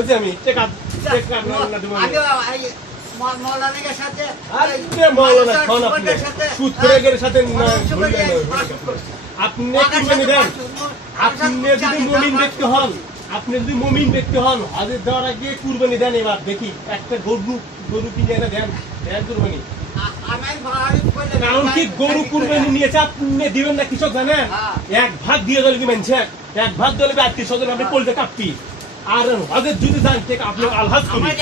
হইছে আমি টেকা না দেব মৌলানার সাথে আরে মাওলানা খান আপনি সুদ করে সাথে না আপনি কুরবানি দেন আপনি যদি মুমিন ব্যক্তি হন হাজির দেওয়ার আগে কুরবানি দেন এবার দেখি একটা গরু কিনে এনে দেন কুরবানি কারণ কি গরু কুরবানি নিয়েছে আপনি দিবেন না কৃষক জানেন এক ভাগ দিয়ে গেলে কি মানছে এক ভাগ দিলে আত্মীয় স্বজন আপনি কলতে কাটতি আর হাজির যদি যান ঠিক আপনি আলহাজ করবেন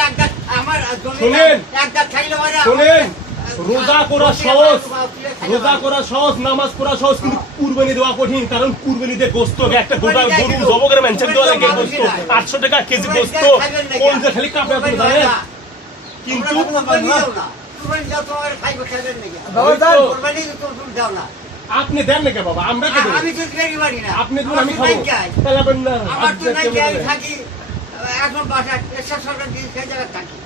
শোনেন রোজা করা সহজ নামাজ পড়া সহজ কিন্তু কুরবানি দেওয়া কঠিন কারণ কুরবানিতে গোস্ত একটা গোটা গরু জব করে মেনশন দেওয়া লাগে গোস্ত 800 টাকা কেজি গোস্ত কোন যে খালি কাপে আপনি জানেন কিন্তু আপনি দেন না কে বাবা আমরা কে দেব আমি তো দেরি পারি না আপনি দেন আমি খাবো তাহলে আপনি না আমার তো নাই যাই থাকি এখন বাসায় এসব সরকার দিয়ে সেই জায়গায় থাকি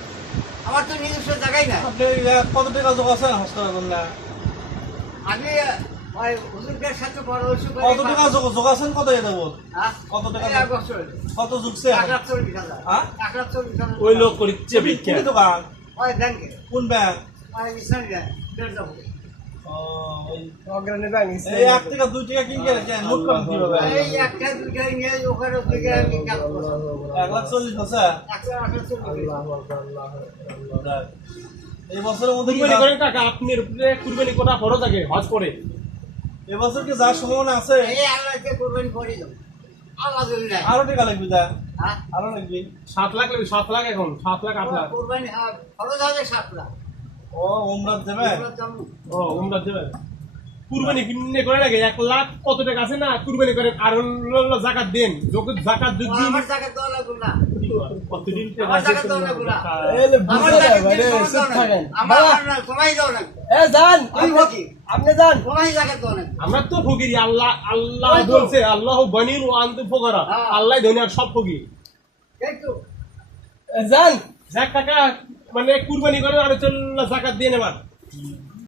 আমার তো নিজস্ব জায়গায় না আপনি কত টাকা যোগ আছে হাসপাতাল না আমি ওই হুজুরদের সাথে পরামর্শ করে কত টাকা যোগ আছেন কত এটা বল কত টাকা এক বছর কত যোগছে 1,40,000 হ্যাঁ 1,40,000 ওই লোক করিচ্ছে বিক্রি কোন দোকান ওই ব্যাংকে কোন ব্যাংক ওই ইসলামী ব্যাংক দেড় ও ওই অগ্রণী ব্যাংক এই 1 টাকা 2 টাকা কি করে কেন নোট কম কিভাবে এই একটা দুইটা নিয়ে ওখানে থেকে আমি কাজ করব 1,40,000 আছে 1,48,000 এই বছরের মধ্যে কি কুরবানি করেন টাকা আপনার উপরে কুরবানি করা ফরজ আগে হজ করে এই বছর কি যার সম্ভাবনা আছে এই আল্লাহকে কুরবানি করে দাও আলহামদুলিল্লাহ আরো টাকা লাগবে দা হ্যাঁ আরো লাগবে 7 লাখ লাগবে 7 লাখ এখন 7 লাখ 8 লাখ কুরবানি খরচ হবে 7 লাখ ও উমরাত যাবে ও উমরা দেবে কুরবানি কিনে করে লাগে 1 লাখ কত টাকা আছে না কুরবানি করেন আর হলো যাকাত দেন যখন যাকাত যদি আমার জায়গায় দেওয়া লাগবে না কতদিন আমার জায়গায় দেওয়া লাগবে না এলে আমার বুঝে জায়গায় মানে দেওয়া চুপ থাকেন আমার না সবাই দাও না এ যান আমি বকি আপনি যান সবাই জায়গায় দেওয়া না আমরা তো ফকিরি আল্লাহ বলছে আল্লাহ গনির ওয়া আনতুম ফুকারা আল্লাহ দুনিয়ার সব ফকির এই তো যান যাক টাকা মানে কুরবানি করেন আর চল যাকাত দিয়ে নেবার